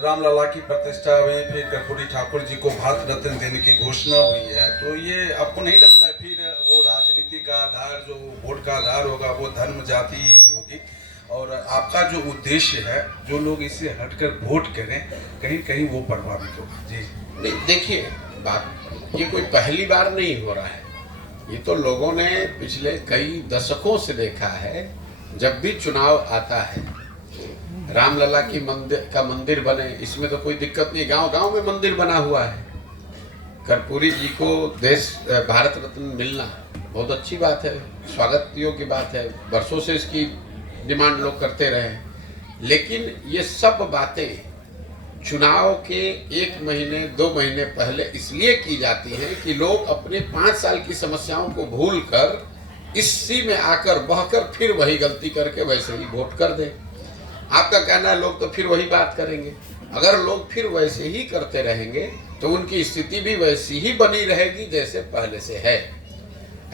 रामलला की प्रतिष्ठा हुई, फिर कर्पूरी ठाकुर जी को भारत रत्न देने की घोषणा हुई है, तो ये आपको नहीं लगता है फिर वो राजनीति का आधार, जो वोट का आधार होगा वो धर्म जाति ही होगी, और आपका जो उद्देश्य है जो लोग इससे हटकर वोट करें कहीं कहीं वो प्रभावित होगा? जी नहीं, देखिए बात ये कोई पहली बार नहीं हो रहा है, ये तो लोगों ने पिछले कई दशकों से देखा है। जब भी चुनाव आता है, रामलला की मंदिर बने, इसमें तो कोई दिक्कत नहीं, गांव गांव में मंदिर बना हुआ है। कर्पूरी जी को भारत रत्न मिलना बहुत अच्छी बात है, स्वागत योग्य बात है, वर्षों से इसकी डिमांड लोग करते रहे। लेकिन ये सब बातें चुनाव के 1 महीने 2 महीने पहले इसलिए की जाती हैं कि लोग अपने 5 साल की समस्याओं को भूलकर इसी में आकर बहकर फिर वही गलती करके वैसे ही वोट कर दें। आपका कहना है लोग तो फिर वही बात करेंगे। अगर लोग फिर वैसे ही करते रहेंगे तो उनकी स्थिति भी वैसी ही बनी रहेगी जैसे पहले से है।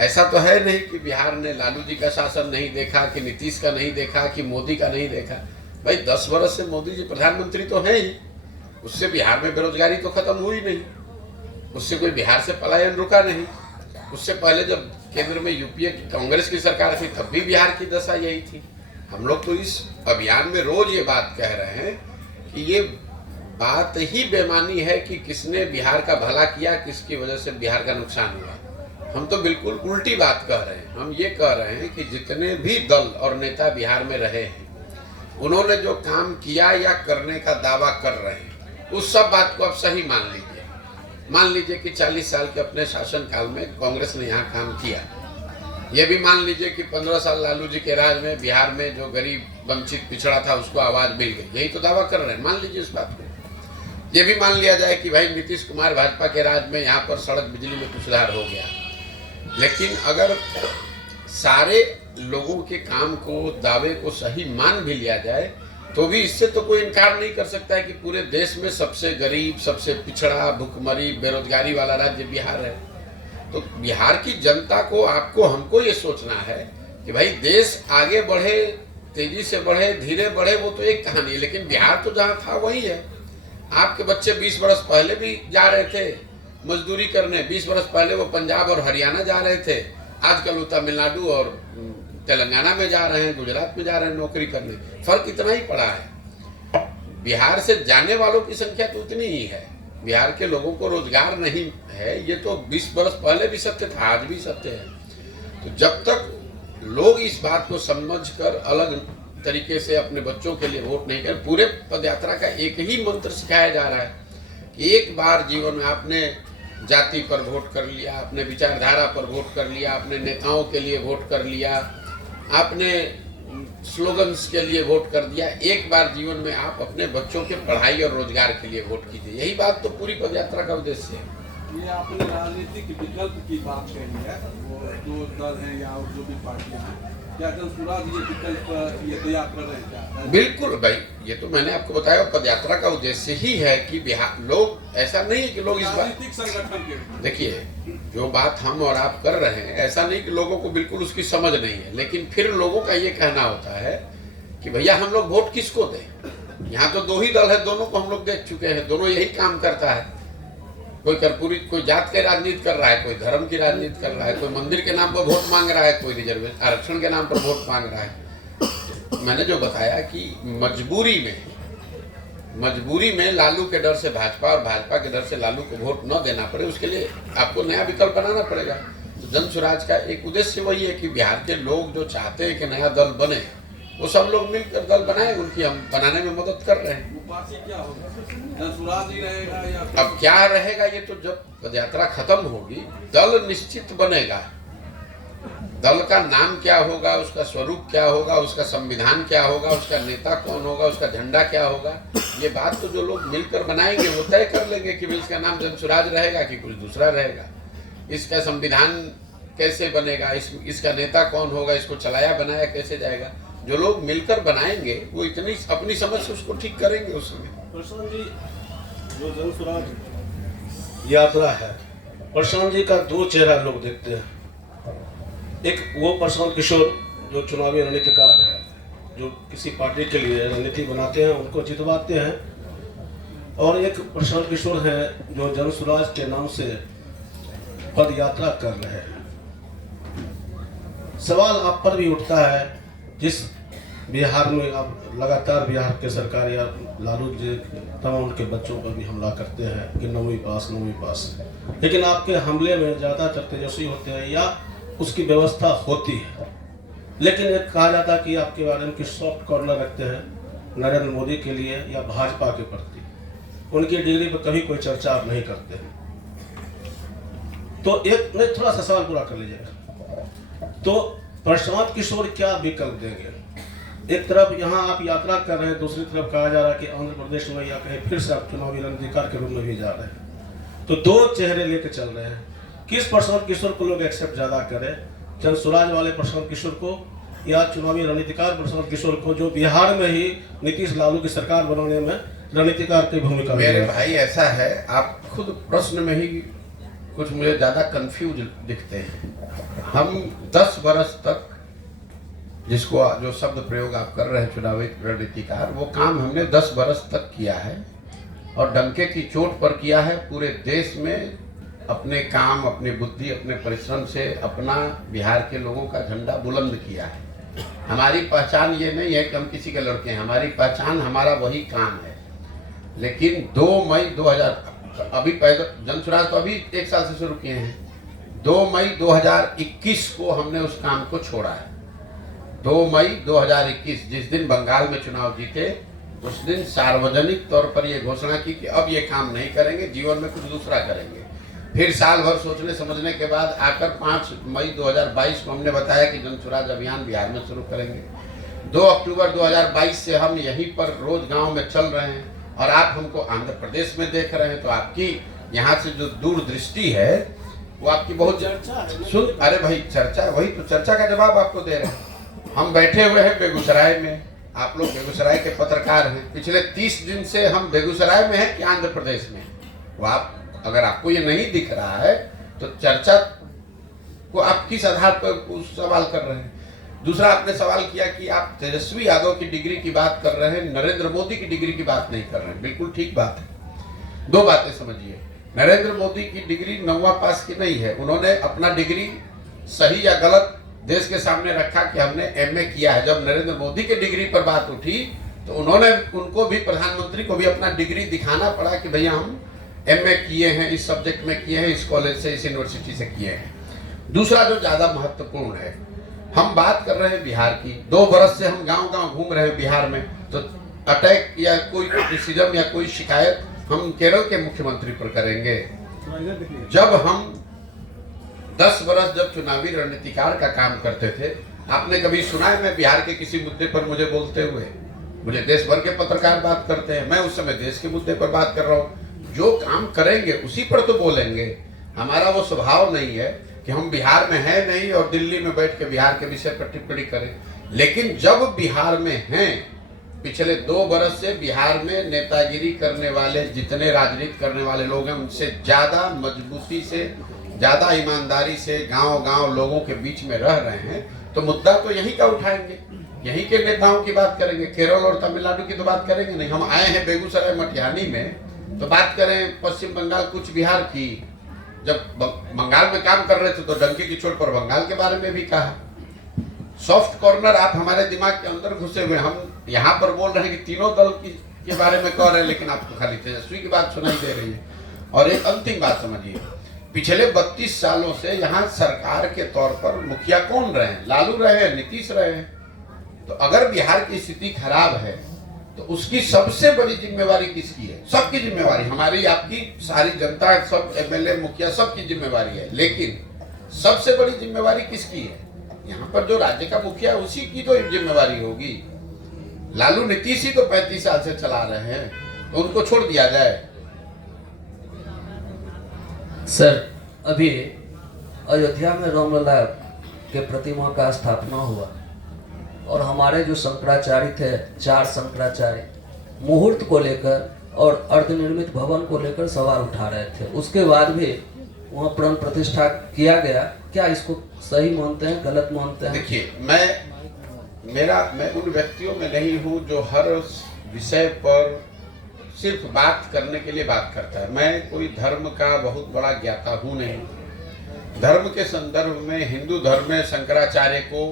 ऐसा तो है नहीं कि बिहार ने लालू जी का शासन नहीं देखा, कि नीतीश का नहीं देखा, कि मोदी का नहीं देखा। भाई 10 वर्ष से मोदी जी प्रधानमंत्री तो हैं ही, उससे बिहार में बेरोजगारी तो खत्म हुई नहीं, उससे कोई बिहार से पलायन रुका नहीं। उससे पहले जब केंद्र में यूपीए कांग्रेस की सरकार थी तब भी बिहार की दशा यही थी। हम लोग तो इस अभियान में रोज ये बात कह रहे हैं कि ये बात ही बेमानी है कि किसने बिहार का भला किया, किसकी वजह से बिहार का नुकसान हुआ। हम तो बिल्कुल उल्टी बात कह रहे हैं। हम ये कह रहे हैं कि जितने भी दल और नेता बिहार में रहे हैं, उन्होंने जो काम किया या करने का दावा कर रहे हैं, उस सब बात को आप सही मान लीजिए। मान लीजिए कि 40 साल के अपने शासन काल में कांग्रेस ने यहाँ काम किया। ये भी मान लीजिए कि 15 साल लालू जी के राज में बिहार में जो गरीब वंचित पिछड़ा था उसको आवाज मिल गई, यही तो दावा कर रहे हैं। मान लीजिए इस बात को। ये भी मान लिया जाए कि भाई नीतीश कुमार भाजपा के राज में यहाँ पर सड़क बिजली में कुछ सुधार हो गया। लेकिन अगर सारे लोगों के काम को, दावे को सही मान भी लिया जाए तो भी इससे तो कोई इनकार नहीं कर सकता है कि पूरे देश में सबसे गरीब, सबसे पिछड़ा, भुखमरी, बेरोजगारी वाला राज्य बिहार है। तो बिहार की जनता को, आपको, हमको ये सोचना है कि भाई देश आगे बढ़े, तेजी से बढ़े, धीरे बढ़े, वो तो एक कहानी है, लेकिन बिहार तो जहाँ था वही है। आपके बच्चे 20 वर्ष पहले भी जा रहे थे मजदूरी करने, 20 वर्ष पहले वो पंजाब और हरियाणा जा रहे थे, आजकल वो तमिलनाडु और तेलंगाना में जा रहे हैं, गुजरात में जा रहे हैं नौकरी करने। फर्क इतना ही पड़ा है। बिहार से जाने वालों की संख्या तो उतनी ही है। बिहार के लोगों को रोजगार नहीं है, ये तो 20 वर्ष पहले भी सत्य था, आज भी सत्य है। तो जब तक लोग इस बात को समझकर अलग तरीके से अपने बच्चों के लिए वोट नहीं करें, पूरे पदयात्रा का एक ही मंत्र सिखाया जा रहा है कि एक बार जीवन में आपने जाति पर वोट कर लिया, आपने विचारधारा पर वोट कर लिया, आपने नेताओं के लिए वोट कर लिया, आपने स्लोगन्स के लिए वोट कर दिया, एक बार जीवन में आप अपने बच्चों के पढ़ाई और रोजगार के लिए वोट कीजिए। यही बात तो पूरी पदयात्रा का उद्देश्य है। ये आपने राजनीतिक विकल्प की बात कही है, वो जो दल हैं या जो भी पार्टियां हैं, क्या जनसुराज ये विकल्प ये तैयार कर रहे हैं क्या? बिल्कुल भाई, ये तो मैंने आपको बताया, पदयात्रा का उद्देश्य ही है कि बिहार लोग, ऐसा नहीं है कि लोग इस बात, संगठन के, देखिए जो बात हम और आप कर रहे हैं, ऐसा नहीं कि लोगों को बिल्कुल उसकी समझ नहीं है, लेकिन फिर लोगों का ये कहना होता है कि भैया हम लोग वोट किसको दें। यहाँ तो 2 ही दल है, दोनों को हम लोग देख चुके हैं, दोनों यही काम करता है। कोई कर्पूरी, कोई जात के राजनीति कर रहा है, कोई धर्म की राजनीति कर रहा है, कोई मंदिर के नाम पर वोट मांग रहा है, कोई रिजर्वेशन आरक्षण के नाम पर वोट मांग रहा है। मैंने जो बताया कि मजबूरी में लालू के डर से भाजपा और भाजपा के डर से लालू को वोट न देना पड़े, उसके लिए आपको नया विकल्प बनाना पड़ेगा। तो जन स्वराज का एक उद्देश्य वही है कि बिहार के लोग जो चाहते हैं कि नया दल बने, वो सब लोग मिलकर दल बनाए, उनकी हम बनाने में मदद कर रहे हैं। क्या होगा, जनसुराज ही रहेगा या अब क्या रहेगा ये तो जब पदयात्रा खत्म होगी, दल निश्चित बनेगा। दल का नाम क्या होगा, उसका स्वरूप क्या होगा, उसका संविधान क्या होगा, उसका नेता कौन होगा, उसका झंडा क्या होगा, ये बात तो जो लोग मिलकर बनाएंगे वो तय कर लेंगे कि इसका नाम जनसुराज रहेगा कि कुछ दूसरा रहेगा, इसका संविधान कैसे बनेगा, इसका नेता कौन होगा, इसको चलाया बनाया कैसे जाएगा। जो लोग मिलकर बनाएंगे वो इतनी अपनी समझ से उसको ठीक करेंगे उस समय। प्रशांत जी, जो जनसुराज यात्रा है, प्रशांत जी का 2 चेहरा लोग देखते हैं। एक वो प्रशांत किशोर जो चुनावी रणनीतिकार है, जो किसी पार्टी के लिए रणनीति बनाते हैं, उनको जितवाते हैं, और एक प्रशांत किशोर है जो जन स्वराज के नाम से पद यात्रा कर रहे हैं। सवाल आप पर भी उठता है, जिस बिहार में अब लगातार बिहार के सरकार या लालू जी तमाम उनके बच्चों पर भी हमला करते हैं कि 9वीं पास, लेकिन आपके हमले में ज़्यादातर तेजस्वी होते हैं या उसकी व्यवस्था होती है। लेकिन एक कहा जाता है कि आपके बारे में कि सॉफ्ट कॉर्नर रखते हैं नरेंद्र मोदी के लिए या भाजपा के प्रति, उनकी डिग्री पर कभी कोई चर्चा आप नहीं करते हैं। तो एक नहीं, थोड़ा सा सवाल पूरा कर लीजिएगा। तो प्रशांत किशोर क्या विकल्प देंगे? एक तरफ यहाँ आप यात्रा कर रहे हैं, दूसरी तरफ कहा जा रहा है कि आंध्र प्रदेश में या कहीं फिर से आप चुनावी रणनीतिकार के रूप में भी जा रहे हैं। तो दो चेहरे लेके चल रहे हैं। किस प्रशांत किशोर को लोग एक्सेप्ट ज्यादा करें, जन स्वराज वाले प्रशांत किशोर को या चुनावी रणनीतिकार प्रशांत किशोर को, जो बिहार में ही नीतीश लालू की सरकार बनाने में रणनीतिकार की भूमिका? मेरे भाई ऐसा है, आप खुद प्रश्न में ही कुछ मुझे ज्यादा कंफ्यूज दिखते हैं। हम 10 बरस तक जिसको जो शब्द प्रयोग आप कर रहे हैं चुनावी रणनीतिकार, वो काम हमने 10 बरस तक किया है और डंके की चोट पर किया है। पूरे देश में अपने काम, अपनी बुद्धि, अपने परिश्रम से अपना बिहार के लोगों का झंडा बुलंद किया है। हमारी पहचान ये नहीं है कि हम किसी के लड़के हैं, हमारी पहचान हमारा वही काम है। लेकिन 2 मई 2000 अभी पैदल जन स्वराज तो अभी 1 साल से शुरू किए हैं। 2 मई 2021 को हमने उस काम को छोड़ा है। 2 मई 2021 जिस दिन बंगाल में चुनाव जीते, उस दिन सार्वजनिक तौर पर यह घोषणा की कि अब ये काम नहीं करेंगे, जीवन में कुछ दूसरा करेंगे। फिर साल भर सोचने समझने के बाद आकर 5 मई 2022 को हमने बताया कि जन स्वराज अभियान बिहार में शुरू करेंगे। 2 अक्टूबर 2022 से हम यहीं पर रोज गांव में चल रहे हैं और आप हमको आंध्र प्रदेश में देख रहे हैं। तो आपकी यहाँ से जो दूरदृष्टि है वो आपकी बहुत सुन, अरे भाई चर्चा, वही तो चर्चा का जवाब आपको दे रहे हैं। हम बैठे हुए हैं बेगूसराय में, आप लोग बेगूसराय के पत्रकार हैं। पिछले 30 दिन से हम बेगूसराय में हैं कि आंध्र प्रदेश में? वो आप, अगर आपको ये नहीं दिख रहा है तो चर्चा को आप किस आधार पर सवाल कर रहे हैं? दूसरा, आपने सवाल किया कि आप तेजस्वी यादव की डिग्री की बात कर रहे हैं, नरेंद्र मोदी की डिग्री की बात नहीं कर रहे हैं। बिल्कुल ठीक बात है। 2 बातें समझिए, नरेंद्र मोदी की डिग्री 9वां पास की नहीं है। उन्होंने अपना डिग्री सही या गलत देश के सामने रखा कि हमने MA किया है। जब नरेंद्र मोदी की डिग्री पर बात उठी तो उनको भी, प्रधानमंत्री को भी अपना डिग्री दिखाना पड़ा कि भैया हम MA किए हैं, इस सब्जेक्ट में किए हैं, इस कॉलेज से, इस यूनिवर्सिटी से किए हैं। दूसरा जो ज्यादा महत्वपूर्ण है, हम बात कर रहे हैं बिहार की। 2 बरस से हम गांव-गांव घूम रहे हैं बिहार में। तो अटैक या कोई क्रिटिसिज्म या कोई शिकायत हम केरल के मुख्यमंत्री पर करेंगे। जब हम 10 बरस जब चुनावी रणनीतिकार का काम करते थे, आपने कभी सुना है मैं बिहार के किसी मुद्दे पर मुझे बोलते हुए? मुझे देश भर के पत्रकार बात करते हैं, मैं उस समय देश के मुद्दे पर बात कर रहा हूँ। जो काम करेंगे उसी पर तो बोलेंगे। हमारा वो स्वभाव नहीं है कि हम बिहार में हैं नहीं और दिल्ली में बैठ के बिहार के विषय पर टिप्पणी करें। लेकिन जब बिहार में हैं, पिछले 2 बरस से बिहार में नेतागिरी करने वाले, जितने राजनीति करने वाले लोग हैं, उनसे ज्यादा मजबूती से, ज्यादा ईमानदारी से गांव-गांव लोगों के बीच में रह रहे हैं। तो मुद्दा तो यहीं का उठाएंगे, यहीं के नेताओं की बात करेंगे। केरल और तमिलनाडु की तो बात करेंगे नहीं। हम आए हैं बेगूसराय मटिहानी में, तो बात करें पश्चिम बंगाल, कुछ बिहार की। जब बंगाल में काम कर रहे थे तो डंके की चोट पर बंगाल के बारे में भी कहा। सॉफ्ट कॉर्नर आप हमारे दिमाग के अंदर घुसे हुए। हम यहाँ पर बोल रहे हैं कि तीनों दल के बारे में कह रहे हैं, लेकिन आपको खाली तेजस्वी की बात सुनाई दे रही है। और एक अंतिम बात समझिए, पिछले 32 सालों से यहाँ सरकार के तौर पर मुखिया कौन रहे हैं? लालू रहे हैं, नीतीश रहे हैं। तो अगर बिहार की स्थिति खराब है तो उसकी सबसे बड़ी जिम्मेवारी किसकी है? सबकी जिम्मेवारी, हमारी, आपकी, सारी जनता, सब MLA, मुखिया, सबकी जिम्मेवारी है। लेकिन सबसे बड़ी जिम्मेवारी किसकी है? यहाँ पर जो राज्य का मुखिया है उसी की तो जिम्मेवारी होगी। लालू नीतीश ही तो 35 साल से चला रहे हैं, तो उनको छोड़ दिया जाए। सर, अभी अयोध्या में रामलला के प्रतिमा का स्थापना हुआ और हमारे जो शंकराचार्य थे, 4 शंकराचार्य, मुहूर्त को लेकर और अर्धनिर्मित भवन को लेकर सवाल उठा रहे थे। उसके बाद भी वहाँ प्राण प्रतिष्ठा किया गया। क्या इसको सही मानते हैं, गलत मानते हैं? देखिए, मैं उन व्यक्तियों में नहीं हूँ जो हर विषय पर सिर्फ बात करने के लिए बात करता है। मैं कोई धर्म का बहुत बड़ा ज्ञाता हूँ नहीं। धर्म के संदर्भ में हिंदू धर्म में शंकराचार्य को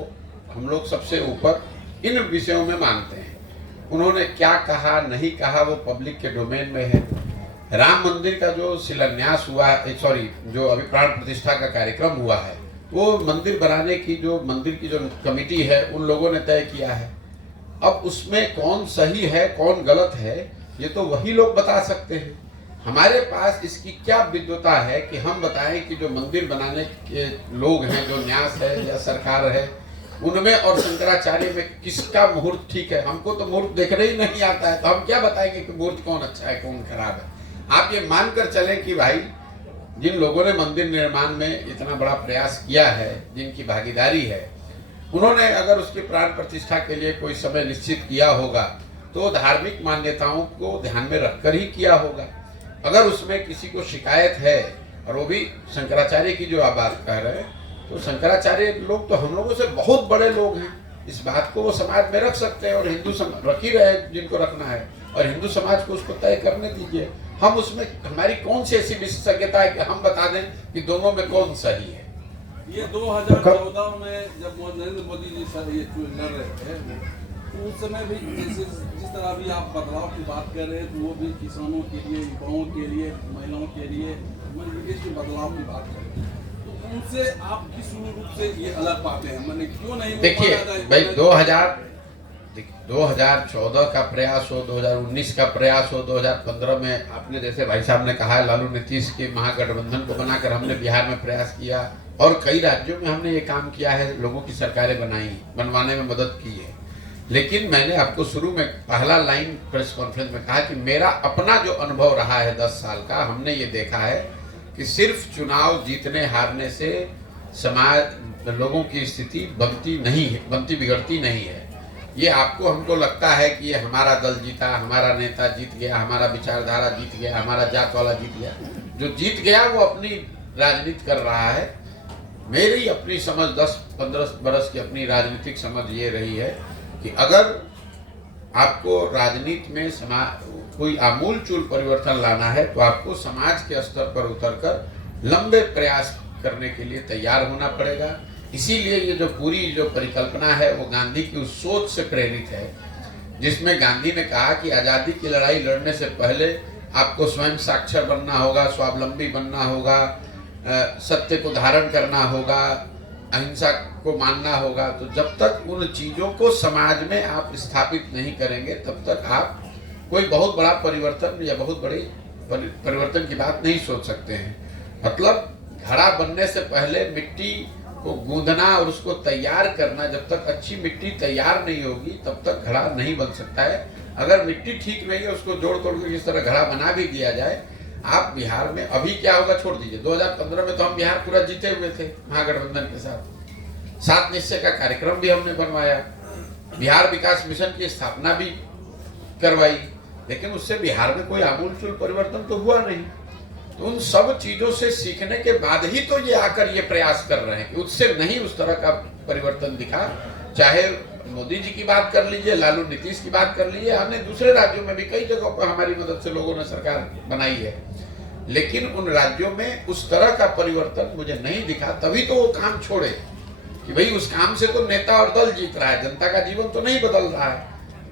हम लोग सबसे ऊपर इन विषयों में मानते हैं। उन्होंने क्या कहा नहीं कहा वो पब्लिक के डोमेन में है। राम मंदिर का जो शिलान्यास हुआ है, जो अभी प्राण प्रतिष्ठा का कार्यक्रम हुआ है, वो मंदिर बनाने की जो मंदिर की जो कमेटी है उन लोगों ने तय किया है। अब उसमें कौन सही है कौन गलत है ये तो वही लोग बता सकते हैं। हमारे पास इसकी क्या विद्वता है कि हम बताएं कि जो मंदिर बनाने के लोग हैं, जो न्यास है या सरकार है, उनमें और शंकराचार्य में किसका मुहूर्त ठीक है। हमको तो मुहूर्त देखने ही नहीं आता है, तो हम क्या बताएंगे कि मुहूर्त कौन अच्छा है कौन खराब है। आप ये मानकर चलें कि भाई जिन लोगों ने मंदिर निर्माण में इतना बड़ा प्रयास किया है, जिनकी भागीदारी है, उन्होंने अगर उसकी प्राण प्रतिष्ठा के लिए कोई समय निश्चित किया होगा तो धार्मिक मान्यताओं को ध्यान में रखकर ही किया होगा। अगर उसमें किसी को शिकायत है, और वो भी शंकराचार्य की जो आप बात कह रहे हैं, तो शंकराचार्य लोग तो हम लोगों से बहुत बड़े लोग हैं। इस बात को वो समाज में रख सकते हैं और हिंदू समाज रख ही रहे जिनको रखना है, और हिंदू समाज को उसको तय करने दीजिए। हम उसमें हमारी कौन सी ऐसी विशेषज्ञता है कि हम बता दें कि दोनों में कौन सही है। ये 2014 में जब नरेंद्र मोदी जी सर ये लड़ रहे थे, तो उस समय भी जिस तरह भी आप बदलाव की बात कर रहे हैं, तो वो भी किसानों के लिए, युवाओं के लिए, महिलाओं के लिए विदेश में बदलाव की बात कर रहे हैं। तो उनसे आप किस रूप से ये अलग पाते हैं, मैंने क्यों नहीं? देखिए भाई, 2014 का प्रयास हो, 2019 का प्रयास हो, 2015 में आपने जैसे भाई साहब ने कहा, लालू नीतीश के महागठबंधन को बनाकर हमने बिहार में प्रयास किया, और कई राज्यों में हमने ये काम किया है, लोगों की सरकारें बनवाने में मदद की है। लेकिन मैंने आपको शुरू में पहला लाइन प्रेस कॉन्फ्रेंस में कहा कि मेरा अपना जो अनुभव रहा है 10 साल का, हमने ये देखा है कि सिर्फ चुनाव जीतने हारने से समाज लोगों की स्थिति बनती बिगड़ती नहीं है। ये आपको हमको लगता है कि ये हमारा दल जीता, हमारा नेता जीत गया, हमारा विचारधारा जीत गया, हमारा जात वाला जीत गया। जो जीत गया वो अपनी राजनीति कर रहा है। मेरी अपनी समझ 10-15 बरस की अपनी राजनीतिक समझ ये रही है कि अगर आपको राजनीति में कोई आमूलचूल परिवर्तन लाना है तो आपको समाज के स्तर पर उतरकर लंबे प्रयास करने के लिए तैयार होना पड़ेगा। इसीलिए ये जो पूरी जो परिकल्पना है वो गांधी की उस सोच से प्रेरित है, जिसमें गांधी ने कहा कि आज़ादी की लड़ाई लड़ने से पहले आपको स्वयं साक्षर बनना होगा, स्वावलंबी बनना होगा, सत्य को धारण करना होगा, अहिंसा को मानना होगा। तो जब तक उन चीज़ों को समाज में आप स्थापित नहीं करेंगे तब तक आप कोई बहुत बड़ा परिवर्तन या बहुत बड़ी परिवर्तन की बात नहीं सोच सकते हैं। मतलब घड़ा बनने से पहले मिट्टी को गूंदना और उसको तैयार करना, जब तक अच्छी मिट्टी तैयार नहीं होगी तब तक घड़ा नहीं बन सकता है। अगर मिट्टी ठीक नहीं है, उसको जोड़ तोड़ के किस तरह घड़ा बना भी दिया जाए। आप बिहार में अभी क्या होगा छोड़ दीजिए, 2015 में तो हम बिहार पूरा जीते हुए थे महागठबंधन के साथ। 7 निश्चय का कार्यक्रम भी हमने बनवाया, बिहार विकास मिशन की स्थापना भी करवाई, लेकिन उससे बिहार में कोई आमूलचूल परिवर्तन तो हुआ नहीं। तो उन सब चीजों से सीखने के बाद ही तो ये आकर ये प्रयास कर रहे हैं कि उससे नहीं उस तरह का परिवर्तन दिखा। चाहे मोदी जी की बात कर लीजिए, लालू नीतीश की बात कर लीजिए, हमने दूसरे राज्यों में भी कई जगहों पर हमारी मदद से लोगों ने सरकार बनाई है, लेकिन उन राज्यों में उस तरह का परिवर्तन मुझे नहीं दिखा। तभी तो वो काम छोड़े कि भाई उस काम से तो नेता और दल जीत रहा है, जनता का जीवन तो नहीं बदल रहा है,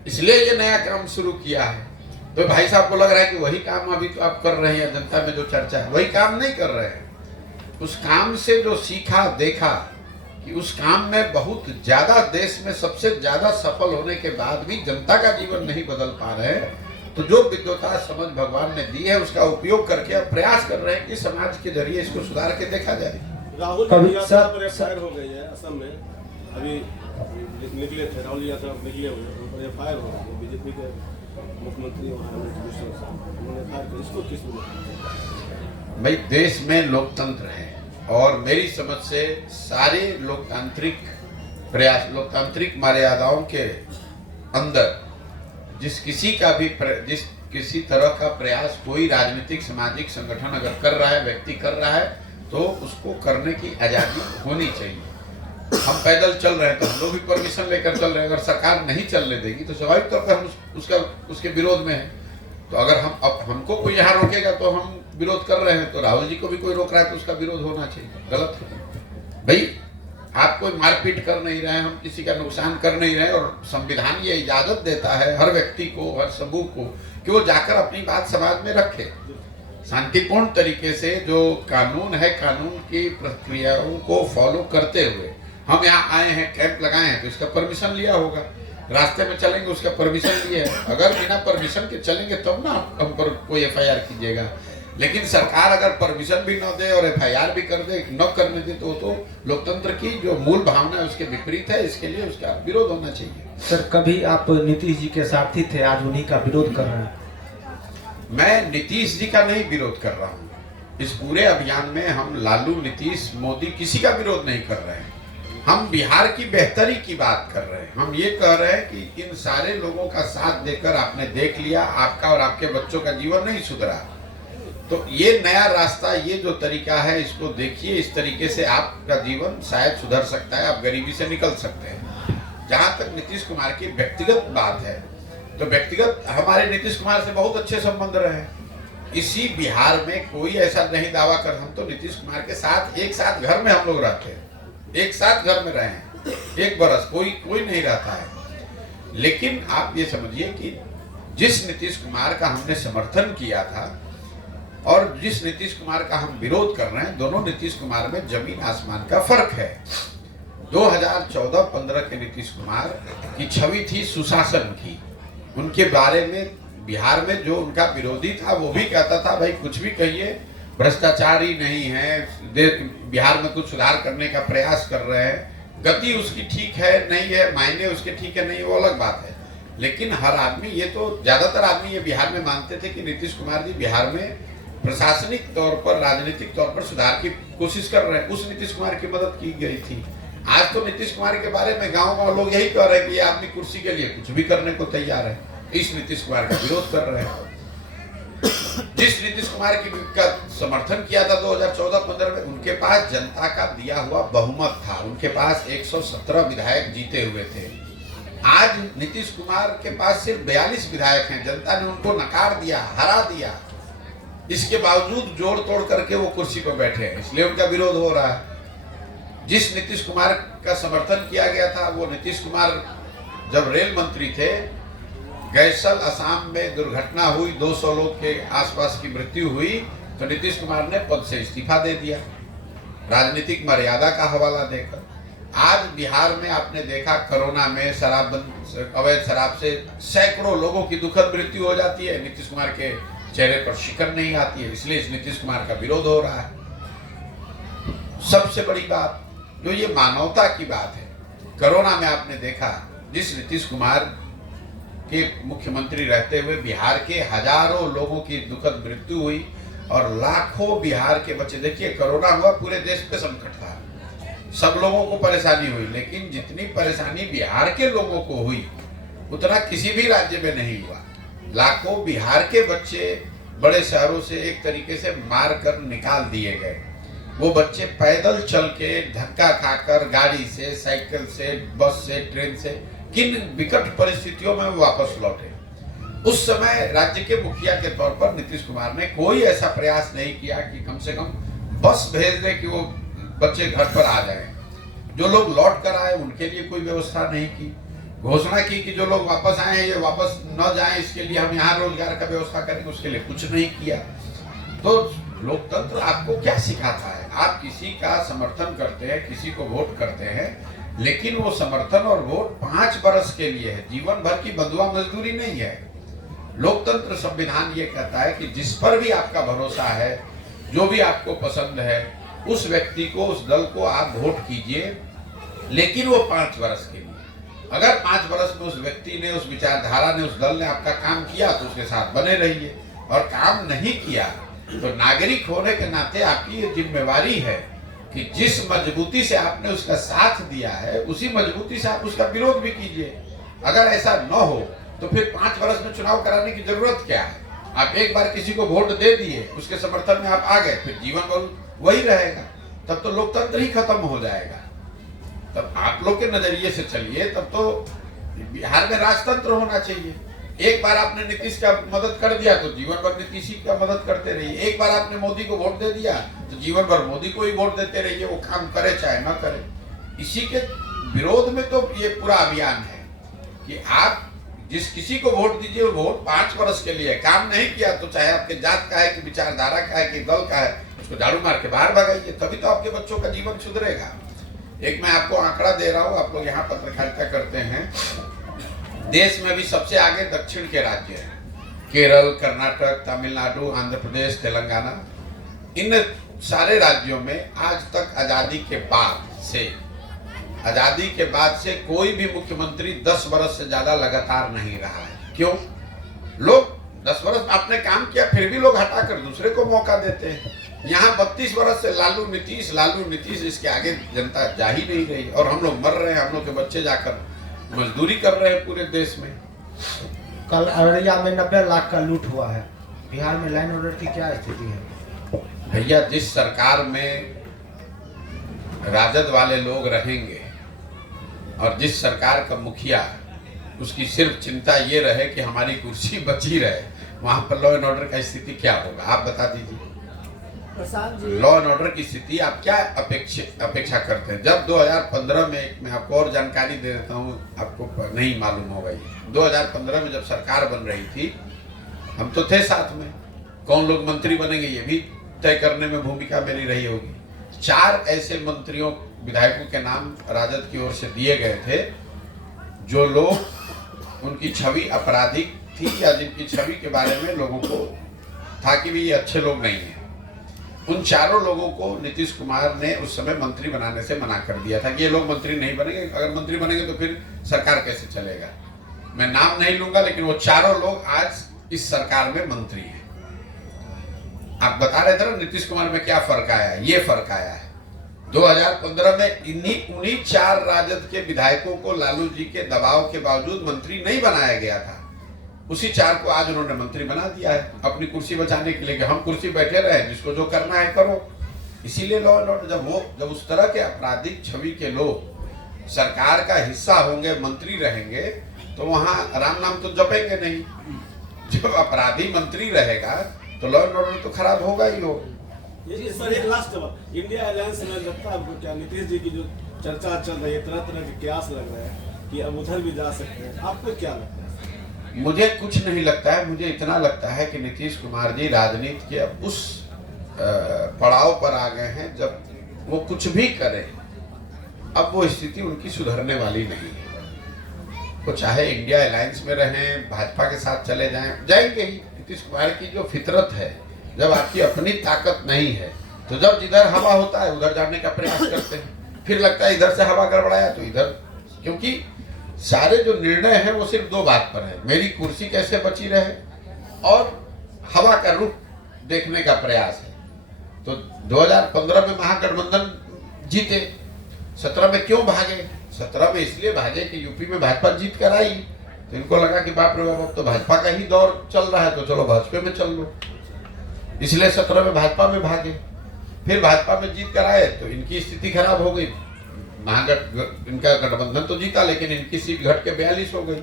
इसलिए ये नया काम शुरू किया है। तो भाई साहब को लग रहा है कि वही काम अभी तो आप कर रहे हैं, जनता में जो चर्चा है वही काम नहीं कर रहे हैं। उस काम से जो सीखा देखा कि उस काम में बहुत ज्यादा, देश में सबसे ज्यादा सफल होने के बाद भी जनता का जीवन नहीं बदल पा रहे हैं, तो जो विद्वता समझ भगवान ने दी है उसका उपयोग करके अब प्रयास कर रहे हैं कि समाज के जरिए इसको सुधार के देखा जाए। राहुल जी यात्रा पर एफआईआर हो गई है असम में, अभी निकले थे राहुल यात्रा निकले हुए, एफआईआर हो गई बीजेपी के मुख्यमंत्री उन्होंने इसको किस भाई देश में लोकतंत्र है और मेरी समझ से सारे लोकतांत्रिक प्रयास, लोकतांत्रिक मर्यादाओं के अंदर जिस किसी तरह का प्रयास कोई राजनीतिक सामाजिक संगठन अगर कर रहा है, व्यक्ति कर रहा है, तो उसको करने की आज़ादी होनी चाहिए। हम पैदल चल रहे हैं तो हम लोग भी परमिशन लेकर चल रहे हैं, अगर सरकार नहीं चलने देगी तो स्वाभाविक तौर पर हम उसके विरोध में हैं। तो अगर हम अब हमको कोई यहाँ रोकेगा तो हम विरोध कर रहे हैं, तो राहुल जी को भी कोई रोक रहा है तो उसका विरोध होना चाहिए। गलत है भाई, आप कोई मारपीट कर नहीं रहे हैं, हम किसी का नुकसान कर नहीं रहे हैं, और संविधान ये इजाजत देता है हर व्यक्ति को, हर समूह को, कि वो जाकर अपनी बात समाज में रखे शांतिपूर्ण तरीके से। जो कानून है, कानून की प्रक्रियाओं को फॉलो करते हुए हम यहाँ आए हैं, कैंप लगाए हैं, तो इसका परमिशन लिया होगा। रास्ते में चलेंगे उसका परमिशन लिया है, अगर बिना परमिशन के चलेंगे तब ना हम पर कोई FIR कीजिएगा। लेकिन सरकार अगर परमिशन भी न दे और FIR भी कर दे, न करने दे, तो लोकतंत्र की जो मूल भावना है उसके विपरीत है। इसके लिए उसका विरोध होना चाहिए। सर, कभी आप नीतीश जी के साथी थे, आज उन्हीं का विरोध कर रहे हैं। मैं नीतीश जी का नहीं विरोध कर रहा हूँ। इस पूरे अभियान में हम लालू, नीतीश, मोदी किसी का विरोध नहीं कर रहे हैं। हम बिहार की बेहतरी की बात कर रहे हैं। हम ये कह रहे हैं कि इन सारे लोगों का साथ देकर आपने देख लिया, आपका और आपके बच्चों का जीवन नहीं सुधरा, तो ये नया रास्ता, ये जो तरीका है, इसको देखिए। इस तरीके से आपका जीवन शायद सुधर सकता है, आप गरीबी से निकल सकते हैं। जहाँ तक नीतीश कुमार की व्यक्तिगत बात है, तो व्यक्तिगत हमारे नीतीश कुमार से बहुत अच्छे संबंध रहे। इसी बिहार में कोई ऐसा नहीं दावा कर, हम तो नीतीश कुमार के साथ एक साथ घर में हम लोग रहते हैं, एक साथ घर में रहे हैं 1 बरस, कोई नहीं रहता है। लेकिन आप ये समझिए कि जिस नीतीश कुमार का हमने समर्थन किया था और जिस नीतीश कुमार का हम विरोध कर रहे हैं, दोनों नीतीश कुमार में जमीन आसमान का फर्क है। 2014-15 के नीतीश कुमार की छवि थी सुशासन की। उनके बारे में बिहार में जो उनका विरोधी था वो भी कहता था, भाई कुछ भी कहिए, भ्रष्टाचार ही नहीं है, बिहार में कुछ सुधार करने का प्रयास कर रहे हैं। गति उसकी ठीक है नहीं है, मायने उसके ठीक है नहीं, वो अलग बात है। लेकिन हर आदमी, ये तो ज्यादातर आदमी ये बिहार में मानते थे कि नीतीश कुमार जी बिहार में प्रशासनिक तौर पर, राजनीतिक तौर पर सुधार की कोशिश कर रहे हैं। उस नीतीश कुमार की मदद की गई थी। आज तो नीतीश कुमार के बारे में गांव लोग यही कह रहे हैं कि ये आदमी कुर्सी के लिए कुछ भी करने को तैयार है। इस नीतीश कुमार का विरोध कर रहे हैं। जिस नीतीश कुमार का समर्थन किया था 2014-15 में, उनके पास जनता का दिया हुआ बहुमत था, उनके पास 117 विधायक जीते हुए थे। आज नीतीश कुमार के पास सिर्फ 42 विधायक हैं। जनता ने उनको नकार दिया, हरा दिया। इसके बावजूद जोड़ तोड़ करके वो कुर्सी पर बैठे हैं, इसलिए उनका विरोध हो रहा है। जिस नीतीश कुमार का समर्थन किया गया था, वो नीतीश कुमार जब रेल मंत्री थे, गैसल असम में दुर्घटना हुई, 200 लोग के आसपास की मृत्यु हुई, तो नीतीश कुमार ने पद से इस्तीफा दे दिया राजनीतिक मर्यादा का हवाला देकर। आज बिहार में आपने देखा, कोरोना में अवैध शराब से सैकड़ों लोगों की दुखद मृत्यु हो जाती है, नीतीश कुमार के चेहरे पर शिकन नहीं आती है, इसलिए इस नीतीश कुमार का विरोध हो रहा है। सबसे बड़ी बात जो ये मानवता की बात है, कोरोना में आपने देखा, जिस नीतीश कुमार के मुख्यमंत्री रहते हुए बिहार के हजारों लोगों की दुखद मृत्यु हुई और लाखों बिहार के बच्चे, देखिए कोरोना हुआ, पूरे देश पे संकट था, सब लोगों को परेशानी हुई, लेकिन जितनी परेशानी बिहार के लोगों को हुई उतना किसी भी राज्य में नहीं हुआ। लाखों बिहार के बच्चे बड़े शहरों से एक तरीके से मार कर निकाल दिए गए। वो बच्चे पैदल चल के, धक्का खाकर, गाड़ी से, साइकिल से, बस से, ट्रेन से, किन विकट परिस्थितियों में वापस लौटे। उस समय राज्य के मुखिया के तौर पर नीतीश कुमार ने कोई ऐसा प्रयास नहीं किया कि कम से कम बस भेज दे कि वो बच्चे घर पर आ जाएं। जो लोग लौट कर आए उनके लिए कोई व्यवस्था नहीं की। घोषणा की कि जो लोग वापस आए हैं ये वापस न जाएं, इसके लिए हम यहाँ रोजगार का व्यवस्था करेंगे, उसके लिए कुछ नहीं किया। तो लोकतंत्र आपको क्या सिखाता है? आप किसी का समर्थन करते हैं, किसी को वोट करते हैं, लेकिन वो समर्थन और वोट 5 वर्ष के लिए है, जीवन भर की बंधुआ मजदूरी नहीं है। लोकतंत्र संविधान ये कहता है कि जिस पर भी आपका भरोसा है, जो भी आपको पसंद है, उस व्यक्ति को, उस दल को आप वोट कीजिए, लेकिन वो 5 वर्ष के लिए। अगर 5 वर्ष में उस व्यक्ति ने, उस विचारधारा ने, उस दल ने आपका काम किया तो उसके साथ बने रहिए, और काम नहीं किया तो नागरिक होने के नाते आपकी ये जिम्मेवारी है कि जिस मजबूती से आपने उसका साथ दिया है उसी मजबूती से आप उसका विरोध भी कीजिए। अगर ऐसा न हो तो फिर 5 वर्ष में चुनाव कराने की जरूरत क्या है? आप एक बार किसी को वोट दे दिए, उसके समर्थन में आप आ गए, फिर जीवन भर वही रहेगा, तब तो लोकतंत्र ही खत्म हो जाएगा। तब आप लोग के नजरिए से चलिए, तब तो बिहार में राजतंत्र होना चाहिए। एक बार आपने नीतीश का मदद कर दिया तो जीवन भर नीतीश ही का मदद करते रहिए। एक बार आपने मोदी को वोट दे दिया तो जीवन भर मोदी को ही वोट देते रहिए, वो काम करे चाहे ना करे। इसी के विरोध में तो ये पूरा अभियान है कि आप जिस किसी को वोट दीजिए, वो वोट 5 वर्ष के लिए, काम नहीं किया तो चाहे आपके जात का है कि विचारधारा का है कि दल का है, उसको झाड़ू मार के बाहर भगाइए, तभी तो आपके बच्चों का जीवन सुधरेगा। एक मैं आपको आंकड़ा दे रहा हूँ, आप लोग यहाँ पत्रकारिता करते हैं, देश में भी सबसे आगे दक्षिण के राज्य हैं, केरल, कर्नाटक, तमिलनाडु, आंध्र प्रदेश, तेलंगाना। इन सारे राज्यों में आज तक आजादी के बाद से कोई भी मुख्यमंत्री 10 वर्ष से ज्यादा लगातार नहीं रहा है। क्यों? लोग 10 वर्ष आपने काम किया, फिर भी लोग हटाकर दूसरे को मौका देते हैं। यहाँ 32 वर्ष से लालू नीतीश, इसके आगे जनता जा ही नहीं रही, और हम लोग मर रहे हैं, हम लोग के बच्चे जाकर मजदूरी कर रहे हैं पूरे देश में। कल अररिया में 90 लाख का लूट हुआ है। बिहार में लाइन ऑर्डर की क्या स्थिति है? भैया, जिस सरकार में राजद वाले लोग रहेंगे और जिस सरकार का मुखिया, उसकी सिर्फ चिंता ये रहे कि हमारी कुर्सी बची रहे, वहां पर लॉ एंड ऑर्डर का स्थिति क्या होगा आप बता दीजिए। लॉ एंड ऑर्डर की स्थिति आप क्या अपेक्षा करते हैं? जब 2015 में, मैं आपको और जानकारी दे देता हूँ, आपको नहीं मालूम होगा ये, 2015 में जब सरकार बन रही थी, हम तो थे साथ में, कौन लोग मंत्री बनेंगे ये भी तय करने में भूमिका मेरी रही होगी। 4 ऐसे मंत्रियों, विधायकों के नाम राजद की ओर से दिए गए थे, जो लोग उनकी छवि आपराधिक थी या जिनकी छवि के बारे में लोगों को था कि भी ये अच्छे लोग नहीं हैं। उन चारों लोगों को नीतीश कुमार ने उस समय मंत्री बनाने से मना कर दिया था कि ये लोग मंत्री नहीं बनेंगे, अगर मंत्री बनेंगे तो फिर सरकार कैसे चलेगा। मैं नाम नहीं लूंगा, लेकिन वो चारों लोग आज इस सरकार में मंत्री हैं। आप बता रहे थे ना नीतीश कुमार में क्या फर्क आया, ये फर्क आया है। 2015 में उन्हीं 4 राजद के विधायकों को लालू जी के दबाव के बावजूद मंत्री नहीं बनाया गया था, उसी 4 को आज उन्होंने मंत्री बना दिया है अपनी कुर्सी बचाने के लिए कि हम कुर्सी बैठे रहे, जिसको जो करना है करो। इसीलिए लॉ एंड ऑर्डर, जब उस तरह के आपराधिक छवि के लोग सरकार का हिस्सा होंगे, मंत्री रहेंगे, तो वहां राम नाम तो जपेंगे नहीं। जो अपराधी मंत्री रहेगा तो लॉ एंड ऑर्डर तो खराब होगा ही हो। ये सर एक लास्ट सवाल, इंडिया अलायंस में लगता है आपको क्या नीतीश जी की जो चर्चा चल रही है, तरह तरह के कयास लग रहे हैं कि अब उधर भी जा सकते हैं, आपको क्या लगता है? मुझे कुछ नहीं लगता है, मुझे इतना लगता है कि नीतीश कुमार जी राजनीति के अब उस पड़ाव पर आ गए हैं जब वो कुछ भी करें, अब वो स्थिति उनकी सुधरने वाली नहीं है। वो चाहे इंडिया अलायंस में रहें, भाजपा के साथ चले जाएंगे ही। नीतीश कुमार की जो फितरत है, जब आपकी अपनी ताकत नहीं है तो जब जिधर हवा होता है उधर जाने का प्रयास करते हैं, फिर लगता है इधर से हवा गड़बड़ाया तो इधर, क्योंकि सारे जो निर्णय हैं वो सिर्फ 2 बात पर है, मेरी कुर्सी कैसे बची रहे और हवा का रुख देखने का प्रयास है। तो 2015 में महागठबंधन जीते, 17 में क्यों भागे? 17 में इसलिए भागे कि यूपी में भाजपा जीत कर आई, तो इनको लगा कि बाप रे बाप, तो भाजपा का ही दौर चल रहा है, तो चलो भाजपा में चल लो, इसलिए 17 में भाजपा में भागे। फिर भाजपा में जीत कर आए तो इनकी स्थिति खराब हो गई, इनका गठबंधन तो जीता लेकिन इनकी सीट घट के 42 हो गई।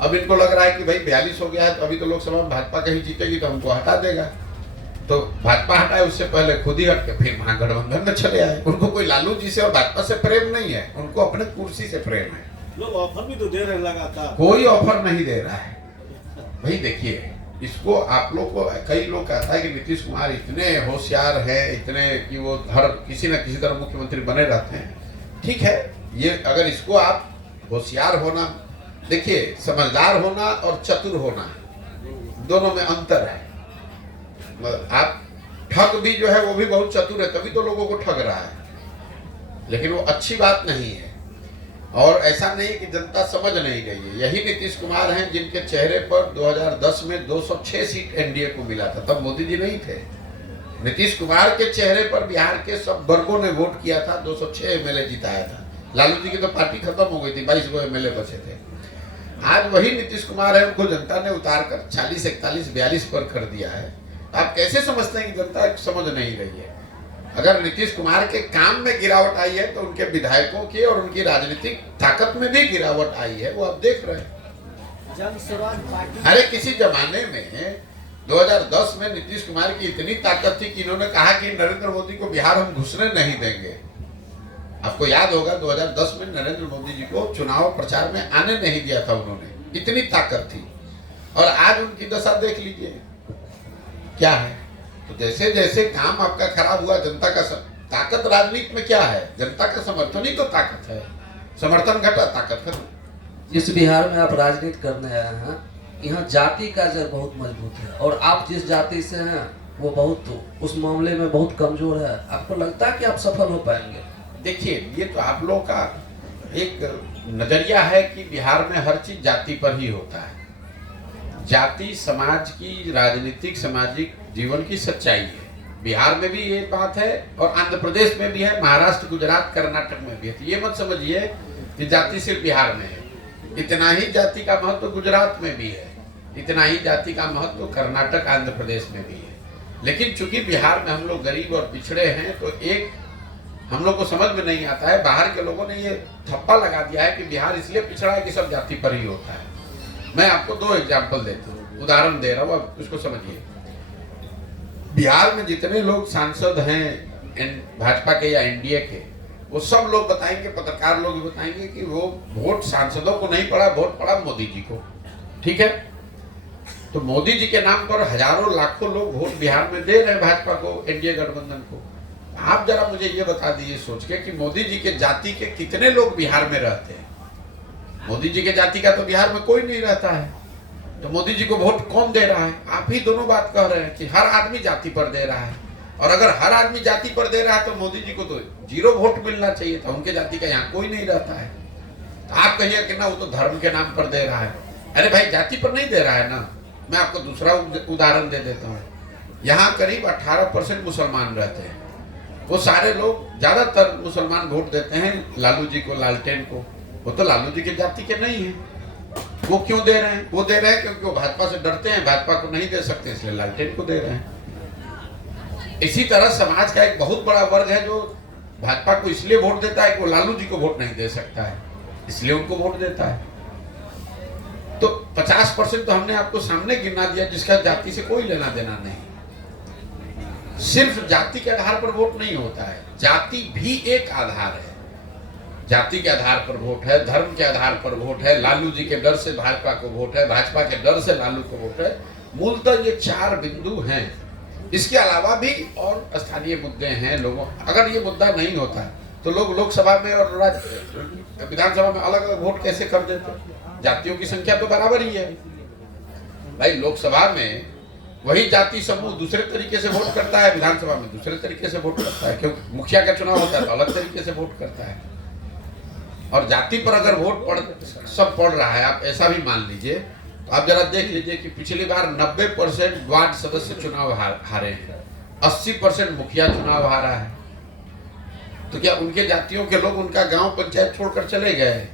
अब इनको लग रहा है कि भाई 42 हो गया है तो अभी तो लोकसभा में भाजपा कहीं जीतेगी तो हमको हटा देगा, तो भाजपा हटाए उससे पहले खुद ही हट के फिर महागठबंधन में चले आए। उनको कोई लालू जी से और भाजपा से प्रेम नहीं है, उनको अपने कुर्सी से प्रेम है। लोग ऑफर भी तो दे रहे हैं लगातार, कोई ऑफर नहीं दे रहा है भाई। देखिए, इसको आप लोग को, कई लोग कहता है कि नीतीश कुमार इतने होशियार है, इतने कि वो हर किसी न किसी तरह मुख्यमंत्री बने रहते हैं। ठीक है, ये अगर इसको आप होशियार होना, देखिए समझदार होना और चतुर होना दोनों में अंतर है। आप ठग भी जो है वो भी बहुत चतुर है, तभी तो लोगों को ठग रहा है, लेकिन वो अच्छी बात नहीं है। और ऐसा नहीं कि जनता समझ नहीं रही है। यही नीतीश कुमार हैं जिनके चेहरे पर 2010 में 206 सीट एनडीए को मिला था, तब मोदी जी नहीं थे। नीतीश कुमार के चेहरे पर बिहार के सब वर्गों ने वोट किया था, 206 एमएलए जिताया था। लालू जी की तो पार्टी खत्म हो गई थी, 22 गो एमएलए बचे थे। आज वही नीतीश कुमार है, उनको जनता ने उतारकर 40, 41, 42 पर कर दिया है। आप कैसे समझते हैं कि जनता समझ नहीं रही है? अगर नीतीश कुमार के काम में गिरावट आई है तो उनके विधायकों की और उनकी राजनीतिक ताकत में भी गिरावट आई है, वो आप देख रहे हैं। जन स्वराज पार्टी अरे किसी जमाने में 2010 में नीतीश कुमार की इतनी ताकत थी कि इन्होंने कहा कि नरेंद्र मोदी को बिहार हम घुसने नहीं देंगे। आपको याद होगा 2010 में नरेंद्र मोदी जी को चुनाव प्रचार में आने नहीं दिया था उन्होंने, इतनी ताकत थी। और आज उनकी दशा देख लीजिए क्या है। तो जैसे जैसे काम आपका खराब हुआ, जनता का ताकत राजनीति में क्या है, जनता का समर्थन ही तो ताकत है। समर्थन घटा ताकत खत्म। जिस बिहार में आप राजनीति करने आए हैं, यहाँ जाति का जड़ बहुत मजबूत है और आप जिस जाति से हैं वो बहुत उस मामले में बहुत कमजोर है। आपको लगता है कि आप सफल हो पाएंगे? देखिए, ये तो आप लोगों का एक नजरिया है कि बिहार में हर चीज जाति पर ही होता है। जाति समाज की, राजनीतिक सामाजिक जीवन की सच्चाई है। बिहार में भी ये बात है और आंध्र प्रदेश में भी है, महाराष्ट्र, गुजरात, कर्नाटक में भी है। तो ये मत समझिए कि जाति सिर्फ बिहार में है। इतना ही जाति का महत्व गुजरात में भी है, इतना ही जाति का महत्व कर्नाटक, आंध्र प्रदेश में भी है। लेकिन चूंकि बिहार में हम लोग गरीब और पिछड़े हैं, तो एक हम लोग को समझ में नहीं आता है। बाहर के लोगों ने ये थप्पा लगा दिया है कि बिहार इसलिए पिछड़ा है कि सब जाति पर ही होता है। मैं आपको 2 एग्जाम्पल देता हूँ, उदाहरण दे रहा हूँ, अब उसको समझिए। बिहार में जितने लोग सांसद हैं भाजपा के या एनडीए के, वो सब लोग बताएंगे, पत्रकार लोग भी बताएंगे कि वो वोट सांसदों को नहीं पड़ा, वोट पड़ा मोदी जी को। ठीक है, तो मोदी जी के नाम पर हजारों लाखों लोग वोट बिहार में दे रहे हैं भाजपा को, एनडीए गठबंधन को। आप जरा मुझे ये बता दीजिए सोच के कि मोदी जी के जाति के कितने लोग बिहार में रहते हैं। मोदी जी के जाति का तो बिहार में कोई नहीं रहता है, तो मोदी जी को वोट कौन दे रहा है? आप ही दोनों बात कह रहे हैं कि हर आदमी जाति पर दे रहा है। और अगर हर आदमी जाति पर दे रहा है तो मोदी जी को तो 0 वोट मिलना चाहिए था। उनके जाति का यहाँ कोई नहीं रहता है। तो आप कहिए कि ना वो तो धर्म के नाम पर दे रहा है। अरे भाई, जाति पर नहीं दे रहा है ना। मैं आपको दूसरा उदाहरण दे देता हूँ। यहाँ करीब 18% मुसलमान रहते हैं। वो सारे लोग, ज्यादातर मुसलमान वोट देते हैं लालू जी को, लालटेन को। वो तो लालू जी के जाति के नहीं है। वो क्यों दे रहे हैं? वो दे रहे हैं क्योंकि वो भाजपा से डरते हैं, भाजपा को नहीं दे सकते, इसलिए लालटेन को दे रहे हैं। इसी तरह समाज का एक बहुत बड़ा वर्ग है जो भाजपा को इसलिए वोट देता है कि वो लालू जी को वोट नहीं दे सकता है, इसलिए उनको वोट देता है। तो 50% तो हमने आपको सामने गिना दिया जिसका जाति से कोई लेना देना नहीं। सिर्फ जाति के आधार पर वोट नहीं होता है, जाति भी एक आधार है। जाति के आधार पर वोट है, धर्म के आधार पर वोट है, लालू जी के डर से भाजपा को वोट है, भाजपा के डर से लालू को वोट है। मूलतः ये 4 बिंदु हैं। इसके अलावा भी और स्थानीय मुद्दे हैं। लोगों, अगर ये मुद्दा नहीं होता तो लोग लोकसभा में और विधानसभा में अलग अलग वोट कैसे कर देते? जातियों की संख्या तो बराबर ही है भाई। लोकसभा में वही जाति समूह दूसरे तरीके से वोट करता है, विधानसभा में दूसरे तरीके से वोट करता है, क्योंकि मुखिया का चुनाव होता है तो अलग तरीके से वोट करता है। और जाति पर अगर वोट सब पड़ रहा है, आप ऐसा भी मान लीजिए, तो आप जरा देख लीजिए कि पिछली बार 90% वार्ड सदस्य चुनाव हारे हैं, 80% मुखिया चुनाव हारा है। तो क्या उनके जातियों के लोग उनका गांव पंचायत छोड़कर चले गए?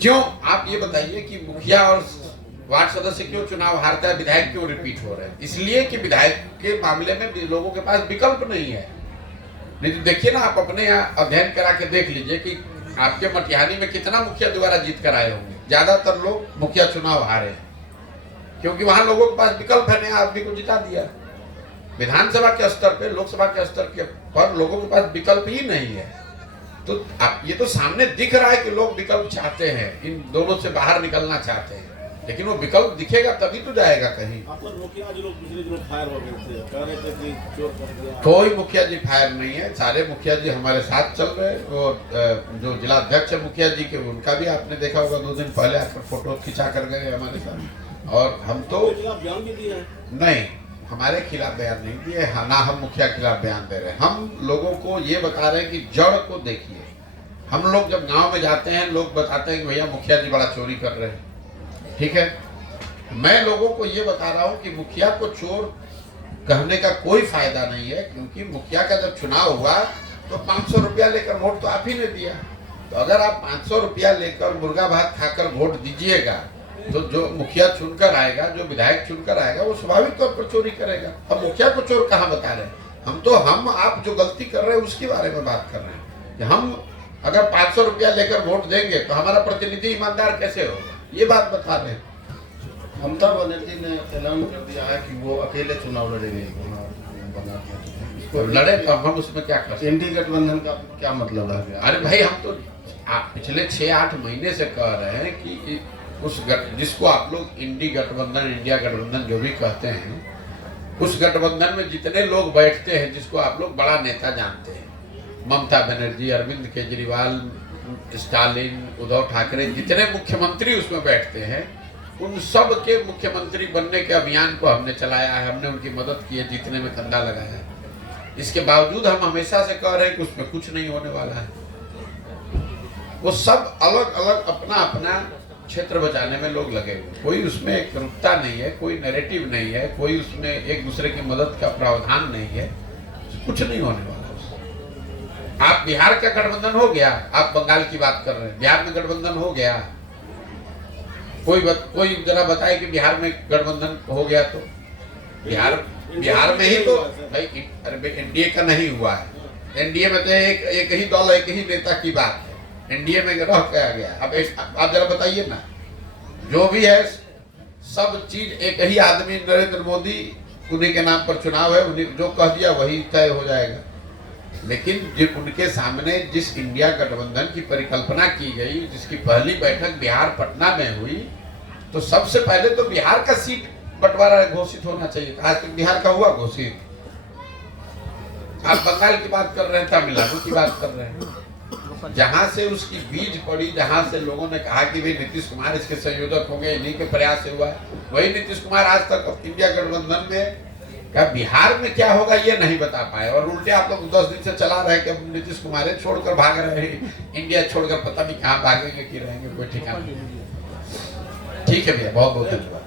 क्यों? आप ये बताइए कि मुखिया और वार्ड सदस्य क्यों चुनाव हारता है, विधायक क्यों रिपीट हो रहे हैं? इसलिए कि विधायक के मामले में लोगों के पास विकल्प नहीं है। नहीं तो देखिए ना, आप अपने यहाँ अध्ययन करा के देख लीजिए कि आपके मटिहानी में कितना मुखिया दोबारा जीत कर आए होंगे। ज्यादातर लोग मुखिया चुनाव हारे हैं क्योंकि वहां लोगों के पास विकल्प है, नए आदमी को जिता दिया। विधानसभा के स्तर पे, लोकसभा के स्तर के पर लोगों के पास विकल्प ही नहीं है। तो आप ये तो सामने दिख रहा है कि लोग विकल्प चाहते हैं, इन दोनों से बाहर निकलना चाहते हैं, लेकिन वो विकल्प दिखेगा तभी तो जाएगा कहीं। मुखिया जी लोग पिछले दिनों फायर हो गए थे, कह रहे थे कि चोर पकड़ गया। कोई मुखिया जी फायर नहीं है, सारे मुखिया जी हमारे साथ चल रहे हैं। और जो जिला अध्यक्ष है मुखिया जी के, उनका भी आपने देखा होगा 2 दिन पहले आकर फोटो खिंचा कर गए हमारे साथ। और हम तो बयान भी दिया है? नहीं, हमारे खिलाफ बयान नहीं दिए, ना हम मुखिया के खिलाफ बयान दे रहे हैं। हम लोगों को ये बता रहे हैं कि जड़ को देखिए। हम लोग जब गांव में जाते हैं, लोग बताते हैं कि भैया मुखिया जी बड़ा चोरी कर रहे हैं। ठीक है, मैं लोगों को ये बता रहा हूं कि मुखिया को चोर कहने का कोई फायदा नहीं है, क्योंकि मुखिया का जब चुनाव हुआ तो 500 रुपया लेकर वोट तो आप ही ने दिया। तो अगर आप 500 रुपया लेकर मुर्गा भात खाकर वोट दीजिएगा तो जो मुखिया चुनकर आएगा, जो विधायक चुनकर आएगा, वो स्वाभाविक तौर पर चोरी करेगा। अब मुखिया को चोर कहाँ बता रहे हैं? हम आप जो गलती कर रहे हैं उसके बारे में बात कर रहे हैं कि हम अगर 500 रुपया लेकर वोट देंगे तो हमारा प्रतिनिधि ईमानदार कैसे होगा? ये बात बता रहे हैं। ममता बनर्जी ने ऐलान कर दिया है कि वो अकेले चुनाव लड़ेंगे तो लड़े तो हम उसमें क्या कर सकते हैं? एनडीए गठबंधन का क्या मतलब है? अरे भाई हम तो पिछले 6-8 महीने से कह रहे हैं कि जिसको आप लोग इंडिया गठबंधन जो भी कहते हैं, उस गठबंधन में जितने लोग बैठते हैं जिसको आप लोग बड़ा नेता जानते हैं, ममता बनर्जी, अरविंद केजरीवाल, स्टालिन, उद्धव ठाकरे, जितने मुख्यमंत्री उसमें बैठते हैं, उन सब के मुख्यमंत्री बनने के अभियान को हमने चलाया है, हमने उनकी मदद की है, जीतने में कंधा लगाया है। इसके बावजूद हम हमेशा से कह रहे हैं कि उसमें कुछ नहीं होने वाला है। वो सब अलग अलग अपना अपना क्षेत्र बचाने में लोग लगे हुए, कोई उसमें एकरूपता नहीं है, कोई नैरेटिव नहीं है, कोई उसमें एक दूसरे की मदद का प्रावधान नहीं है, कुछ नहीं होने वाला उससे। आप बिहार का गठबंधन हो गया, आप बंगाल की बात कर रहे हैं, बिहार में गठबंधन हो गया, कोई जरा बताए कि बिहार में गठबंधन हो गया तो बिहार में ही तो भाई एनडीए का नहीं हुआ है। एनडीए में तो एक ही दल, एक ही नेता की बात है, एनडीए में रह के आ गया। अब आप जरा बताइए ना, जो भी है सब चीज एक ही आदमी, नरेंद्र मोदी, उन्हीं के नाम पर चुनाव है, उन्हीं जो कह दिया वही तय हो जाएगा। लेकिन उनके सामने जिस इंडिया गठबंधन की परिकल्पना की गई, जिसकी पहली बैठक बिहार पटना में हुई, तो सबसे पहले तो बिहार का सीट बंटवारा घोषित होना चाहिए। आज तक बिहार का हुआ घोषित? आप बंगाल की बात कर रहे हैं, तमिलनाडु की बात कर रहे हैं, जहां से उसकी बीज पड़ी, जहां से लोगों ने कहा कि भाई नीतीश कुमार इसके संयोजक होंगे, इन्हीं के प्रयास से हुआ है, वही नीतीश कुमार आज तक इंडिया गठबंधन में क्या बिहार में क्या होगा ये नहीं बता पाए, और उल्टे आप लोग 10 दिन से चला रहे कि अब नीतीश कुमार छोड़कर भाग रहे हैं, इंडिया छोड़कर पता नहीं कहाँ भागेंगे कि रहेंगे, कोई ठिकाना नहीं। ठीक है भैया, बहुत बहुत धन्यवाद।